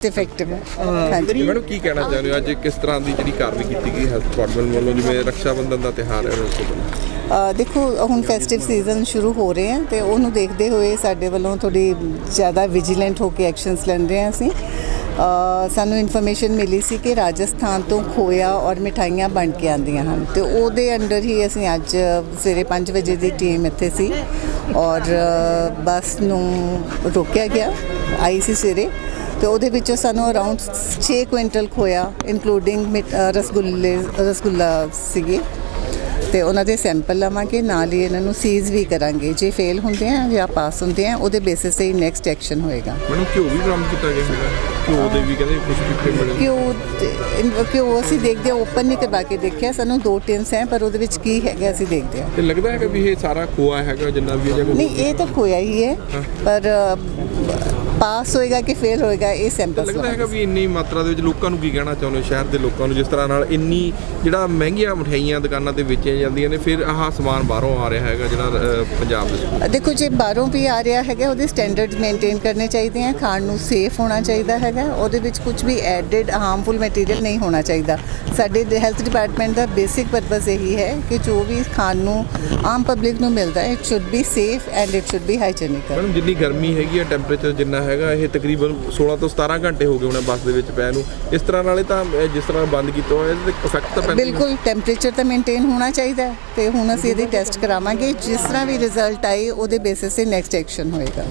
Effective ਹੈ ਹਾਂਜੀ। Madam ਕੀ ਕਹਿਣਾ ਚਾਹੁੰਦੇ ਹੋ? ਅੱਜ ਕਿਸ ਤਰ੍ਹਾਂ ਦੀ ਜਿਹੜੀ ਕਾਰਵਾਈ ਕੀਤੀ ਗਈ ਹੈਲਥ ਡਿਪਾਰਟਮੈਂਟ ਵੱਲੋਂ? ਜਿਵੇਂ ਰੱਖਿਆ ਬੰਧਨ ਦਾ ਤਿਹਾਰ ਹੈ ਉਸ ਤੋਂ ਅ, ਦੇਖੋ ਹੁਣ ਫੈਸਟਿਵ ਸੀਜ਼ਨ ਸ਼ੁਰੂ ਹੋ ਰਹੇ ਹੈ ਤੇ ਉਹਨੂੰ ਦੇਖਦੇ ਹੋਏ ਸਾਡੇ ਵੱਲੋਂ ਥੋੜੀ ਜ਼ਿਆਦਾ ਵਿਜੀਲੈਂਟ ਹੋ ਕੇ ਐਕਸ਼ਨਸ ਲੈਣ ਰਹੇ ਹਾਂ ਅਸੀਂ। ਅ, ਸਾਨੂੰ ਇਨਫੋਰਮੇਸ਼ਨ ਮਿਲੀ ਸੀ ਕਿ ਰਾਜਸਥਾਨ ਤੋਂ ਖੋਇਆ ਔਰ ਮਿਠਾਈਆਂ ਬਣ ਕੇ ਆਉਂਦੀਆਂ ਹਨ। ਤੇ ਉਹਦੇ ਅੰਡਰ ਹੀ ਅਸੀਂ ਅੱਜ ਸਵੇਰੇ 5 ਵਜੇ ਦੀ ਟੀਮ ਇੱਥੇ ਸੀ ਔਰ ਅ, ਬੱਸ ਨੂੰ ਰੋਕਿਆ ਗਿਆ ਆਈ ਸੀ ਸਵੇਰੇ। ਤੇ ਉਹਦੇ ਵਿੱਚੋਂ ਸਾਨੂੰ ਅਰਾਊਂਡ 6 ਕੁਇੰਟਲ ਖੋਇਆ ਇਨਕਲੂਡਿੰਗ ਰਸਗੁੱਲੇ ਰਸਗੁੱਲਾ ਸੀਗੇ। ਤੇ ਉਹਨਾਂ ਦੇ ਸੈਂਪਲ ਲਵਾਂਗੇ ਨਾਲ ਹੀ ਇਹਨਾਂ ਨੂੰ ਸੀਜ਼ ਵੀ ਕਰਾਂਗੇ। ਜੇ ਫੇਲ ਹੁੰਦੇ ਆ ਜਾਂ ਪਾਸ ਹੁੰਦੇ ਆ ਉਹਦੇ ਬੇਸਿਸ ਤੇ ਹੀ ਨੈਕਸਟ ਐਕਸ਼ਨ ਹੋਏਗਾ। ਮੈਡਮ ਘਿਓ ਵੀ ਬਰਾਮਦ ਕੀਤਾ ਗਿਆ ਹੈਗਾ ਘਿਓ ਦੇ ਵੀ ਕਹਿੰਦੇ ਕੁਝ ਪਿੱਛੇ ਮਿਲੇ ਕਿਉਂ ਕਿਉਂ ਅਸੀਂ ਦੇਖਦੇ ਓਪਨ ਨਹੀਂ ਕਰਵਾ ਕੇ ਦੇਖਿਆ। ਸਾਨੂੰ ਦੋ ਟਿਨਸ ਹੈ ਪਰ ਉਹਦੇ ਵਿੱਚ ਕੀ ਹੈਗਾ ਅਸੀਂ ਦੇਖਦੇ ਤੇ ਲੱਗਦਾ ਹੈਗਾ ਵੀ ਇਹ ਸਾਰਾ ਖੋਆ ਹੈਗਾ ਜਿੰਨਾ ਵੀ ਹੈ ਜਾਂ ਨਹੀਂ ਇਹ ਤਾਂ ਖੋਇਆ ਹੀ ਹੈ ਪਰ ਪਾਸ ਹੋਏਗਾ ਕਿ ਫੇਲ ਹੋਏਗਾ ਇਹ ਸੈਂਪਲ ਲੱਗਦਾ ਹੈਗਾ ਵੀ ਇੰਨੀ ਮਾਤਰਾ ਦੇ ਵਿੱਚ ਲੋਕਾਂ ਨੂੰ ਕੀ ਕਹਿਣਾ ਚਾਹੁੰਦੇ ਹੋ? ਸ਼ਹਿਰ ਦੇ ਲੋਕਾਂ ਨੂੰ ਜਿਸ ਤਰ੍ਹਾਂ ਨਾਲ ਇੰਨੀ ਜਿਹੜਾ ਮਹਿੰਗੀਆਂ ਮਠਿਆਈਆਂ ਦੁਕਾਨਾਂ ਤੇ ਵੇਚੀਆਂ ਜਾਂਦੀਆਂ ਨੇ ਫਿਰ ਆਹ ਸਮਾਨ ਬਾਹਰੋਂ ਆ ਰਿਹਾ ਹੈਗਾ ਜਿਹੜਾ ਪੰਜਾਬ ਦੇ। ਦੇਖੋ ਜੇ ਬਾਹਰੋਂ ਵੀ ਆ ਰਿਹਾ ਹੈਗਾ ਉਹਦੇ ਸਟੈਂਡਰਡਸ ਮੇਨਟੇਨ ਕਰਨੇ ਚਾਹੀਦੇ ਆ ਖਾਣ ਨੂੰ ਸੇਫ ਹੋਣਾ ਚਾਹੀਦਾ ਹੈਗਾ ਉਹਦੇ ਵਿੱਚ ਕੁਝ ਵੀ ਐਡਡ ਹਾਰਮਫੁਲ ਮਟੀਰੀਅਲ ਨਹੀਂ ਹੋਣਾ ਚਾਹੀਦਾ। ਸਾਡੇ ਹੈਲਥ ਡਿਪਾਰਟਮੈਂਟ ਦਾ ਬੇਸਿਕ ਪਰਪਸ ਇਹੀ ਹੈ ਕਿ ਜੋ ਵੀ ਖਾਣ ਨੂੰ ਆਮ ਪਬਲਿਕ ਨੂੰ ਮਿਲਦਾ ਹੈ it should be safe and it should be hygienic madam ਜਿੰਨੀ ਗਰਮੀ ਹੈਗੀ ਆ ਟੈਂਪਰੇਚਰ ਜਿੰਨਾ ਹੈਗਾ ਇਹ ਤਕਰੀਬਨ 16 ਤੋਂ 17 ਘੰਟੇ ਹੋ ਗਏ ਹੋਣੇ ਬੱਸ ਦੇ ਵਿੱਚ ਪੈ ਨੂੰ। ਇਸ ਤਰ੍ਹਾਂ ਨਾਲੇ ਤਾਂ ਜਿਸ ਤਰ੍ਹਾਂ ਬੰਦ ਕੀਤਾ ਹੋਇਆ ਇਹਦੇ ਤੇ ਇਫੈਕਟ ਤਾਂ ਪੈਂਦਾ। ਬਿਲਕੁਲ ਟੈਂਪਰੇਚਰ ਤਾਂ ਮੇਨਟੇਨ ਹੋਣਾ ਚਾਹੀਦਾ ਤੇ ਹੁਣ ਅਸੀਂ ਇਹਦੀ ਟੈਸਟ ਕਰਾਵਾਂਗੇ। ਜਿਸ ਤਰ੍ਹਾਂ ਵੀ ਰਿਜ਼ਲਟ ਆਏ ਉਹਦੇ ਬੇਸਿਸ ਤੇ ਨੈਕਸਟ ਐਕਸ਼ਨ ਹੋਏਗਾ।